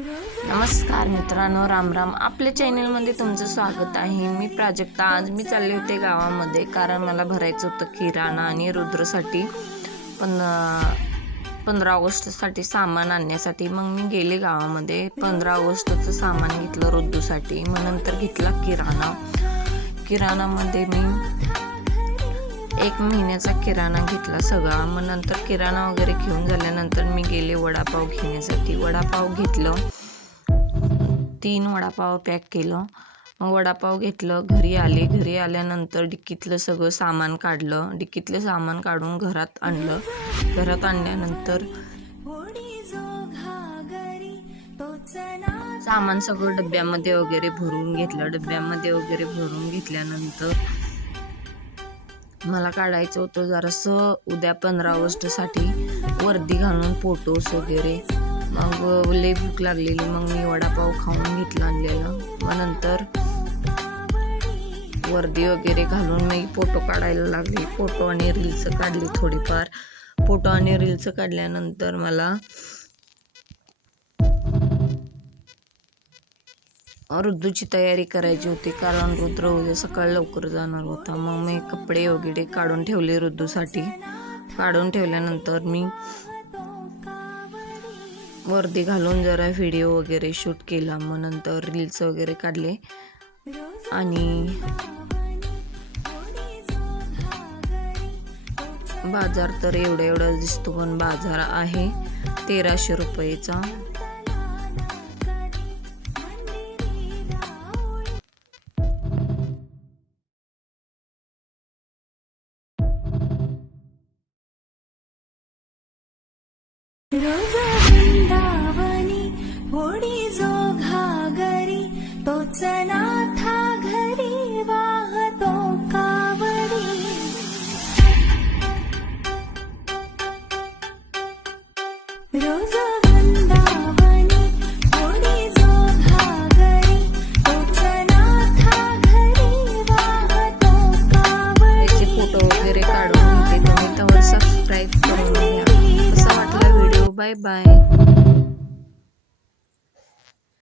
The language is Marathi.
नमस्कार मित्रांनो राम राम. आपल्या चॅनलमध्ये तुमचं स्वागत आहे. मी प्राजक्ता. आज मी चालले होते गावामध्ये कारण मला भरायचं होतं किराणा आणि रुद्रसाठी. पण पंधरा ऑगस्टसाठी सामान आणण्यासाठी. मग मी गेले गावामध्ये. पंधरा ऑगस्टचं सामान घेतलं रुद्रूसाठी. मग नंतर घेतला किराणा. किराणामध्ये मी एक महिन्याचा किराणा घेतला सगळा. मग नंतर किराणा वगैरे घेऊन झाल्यानंतर मी गेले वडापाव घेण्यासाठी. वडापाव घेतलं. तीन वडापाव पॅक केलं. मग वडापाव घेतलं. घरी आले. घरी आल्यानंतर डिक्कीतलं सगळं सामान काढलं. डिक्कीतलं सामान काढून घरात आणलं. घरात आणल्यानंतर सामान सगळं डब्यामध्ये वगैरे भरून घेतलं. डब्यामध्ये वगैरे भरून घेतल्यानंतर मला काढायचं होतं जरासं उद्या पंधरा ऑगस्टसाठी वर्दी घालून फोटोज वगैरे. मग लई भूक लागलेली. मग मी वडापाव खाऊन घेतला आणलेलं. मग नंतर वर्दी वगैरे घालून मी फोटो काढायला लागली. फोटो आणि रील्स काढली थोडीफार. फोटो आणि रील्स काढल्यानंतर मला रुद्रची तयारी करायची होती. कारण रुद्र उद्या सकाळी लवकर जाणार होता. मग मी कपडे वगैरे काढून ठेवले रुद्दूसाठी काढून ठेवल्यानंतर मी वर्दी घालून जरा व्हिडिओ वगैरे शूट केला. मग नंतर रील्स वगैरे काढले. आणि बाजार तर एवढा एवढा दिसतो पण बाजार आहे तेराशे रुपयेचा. वृंदावनी होडी जो घागरी तोच नाथा घरी वाहतो कावडी. रोज वृंदावनी होडी जो घागरी तोच नाथा घरी वाहतो त्याचे फोटो वगैरे काढून घेते तुम्ही तर सबस्क्राईब बाय बाय.